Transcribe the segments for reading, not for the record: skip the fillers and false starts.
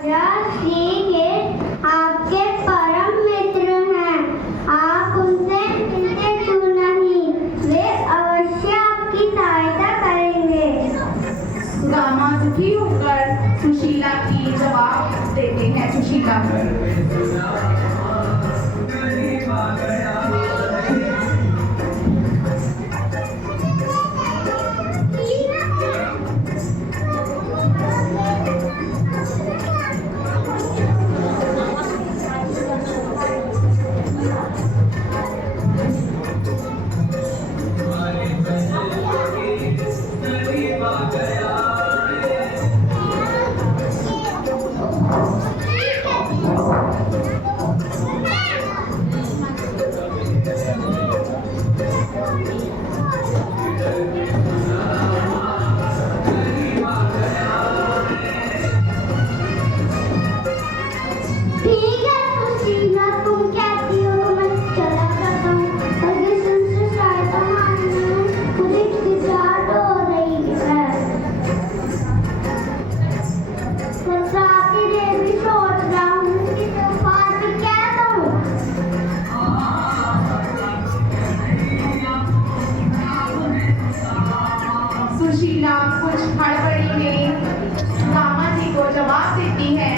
ये आपके परम मित्र हैं, आप उनसे मिलते क्यों नहीं? वे अवश्य आपकी सहायता करेंगे। सुदामा दुखी होकर सुशीला की जवाब देते हैं। सुशीला सुशीला कुछ हड़बड़ी में सुदामा जी को जवाब देती है।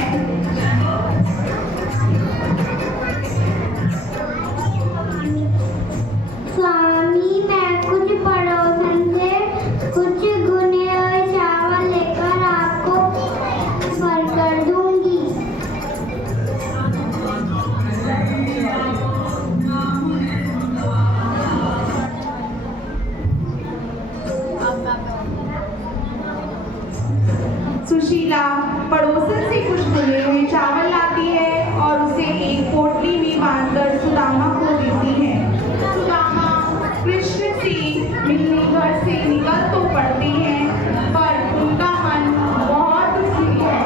स्वामी, मैं कुछ पड़ोसन से कुछ गुने हुए चावल लेकर आपको भर कर दूंगी। सुशीला पड़ोसन से कुछ भुने हुए चावल लाती है और उसे एक पोटली में बांधकर सुदामा को देती है। सुदामा कृष्ण से मिलने घर से निकल तो पड़ते हैं, पर उनका मन बहुत दुखी है।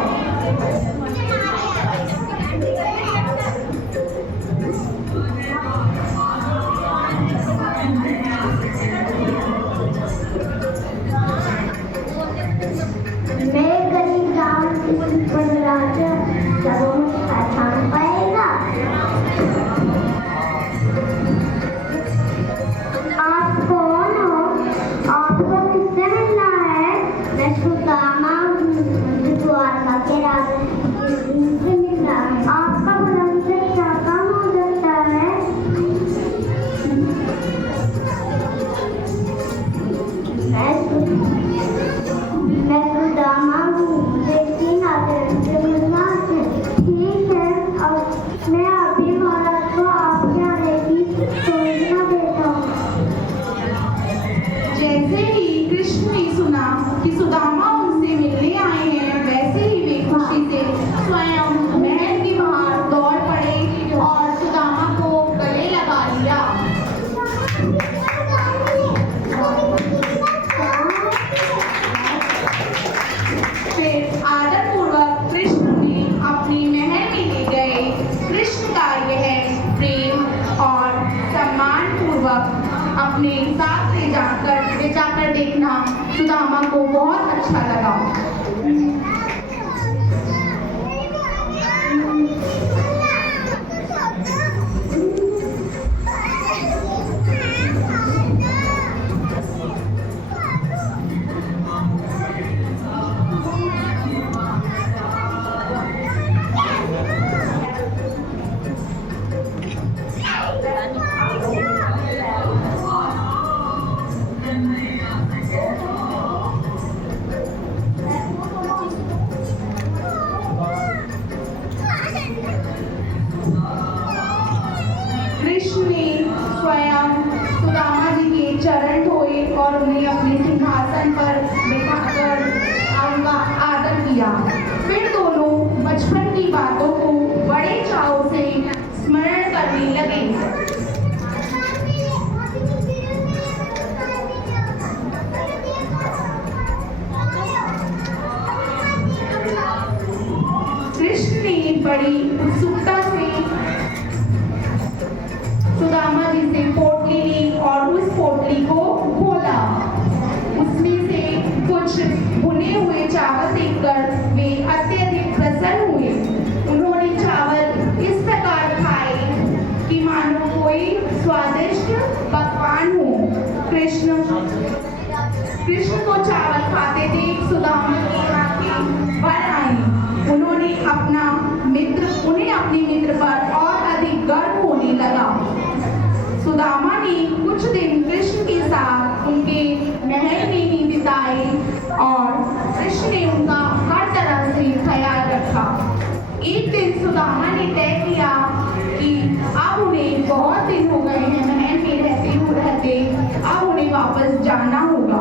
आप कौन हो? आपको किससे मिलना है? मैं सुदामा द्वारका के राजा से मिलना है। आपका बुलंद क्या काम हो सकता है? मैं सुदामा हूँ, लेकिन आदरण से मिलना है। ठीक है, अब मैं अभी महाराज को आपके आने की सूचना देता हूँ। जैसे ही कृष्ण ने सुना कि सुदामा उनसे मिलने आए हैं, वैसे ही वे खुशी से स्वयं महल के बाहर दौड़ पड़े और सुदामा को गले लगा लिया। फिर आदरपूर्वक कृष्ण ने अपने महल में ले गए। कृष्ण का यह प्रेम और सम्मान पूर्वक अपने साथ ले जाकर देखना सुदामा को बहुत अच्छा लगा। कृष्ण ने स्वयं सुदामा जी के चरण धोए और उन्हें अपने सिंहासन पर बिठाकर उनका आदर किया। फिर दोनों बचपन की बातों को बड़े चाव से स्मरण करने लगे। कृष्ण ने बड़ी उत्सुकता से सुदामा जी से पोटली ली और उस पोटली को खोला। उसमें से कुछ भुने हुए चावल देखकर वे अत्यधिक प्रसन्न हुए। थे। उन्होंने चावल इस प्रकार खाए कि मानो कोई स्वादिष्ट पकवान हो। कृष्ण को चावल खाते देख सुदामा की आंखें भर आई। उन्हें अपने मित्र पर और अधिक गर्व होने लगा। सुदामा ने कुछ दिन कृष्ण के साथ उनके महल में ही बिताए और कृष्ण ने उनका हर तरह से ख्याल रखा। एक दिन सुदामा ने तय किया कि अब उन्हें बहुत दिन हो गए हैं महल में रहते, अब उन्हें वापस जाना होगा।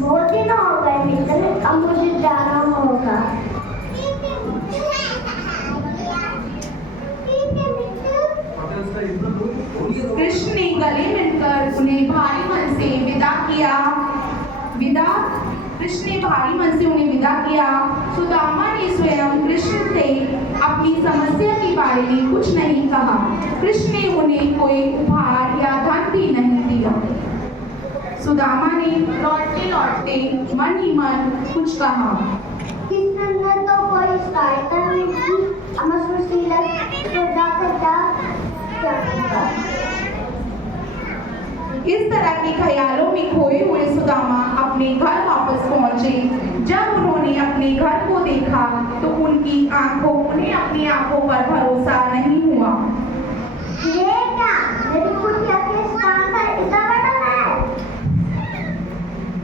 बहुत दिन हो गए मित्र, अब मुझे जाना होगा। कृष्ण ने गले मिलकर उन्हें भारी मन से विदा किया। कृष्ण ने भारी मन से उन्हें विदा किया। सुदामा ने स्वयं कृष्ण से अपनी समस्या के बारे में कुछ नहीं कहा। कृष्ण ने उन्हें कोई उपहार या धन भी नहीं दिया। सुदामा ने लौटते मन ही मन कुछ कहा। कृष्ण ने तो कोई सहायता नहीं की, इस तरह के ख्यालों में खोए हुए सुदामा अपने घर वापस पहुंचे। जब उन्होंने अपने घर को देखा तो उन्हें अपनी आंखों पर भरोसा नहीं हुआ।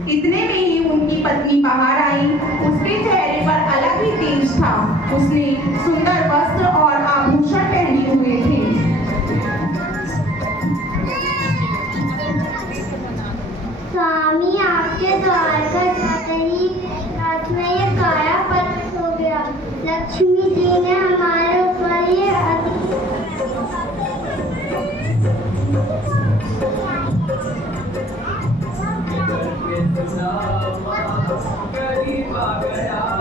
इतने में ही उनकी पत्नी बाहर आई। उसके चेहरे पर अलग ही तेज था। उसने सुंदर वस्त्र और आभूषण पहने हुए थे। स्वामी, आपके द्वार पर जाते ही रात में ये काया पलट हो गया। लक्ष्मी जी ने हमारे ऊपर ये करीब आ गया।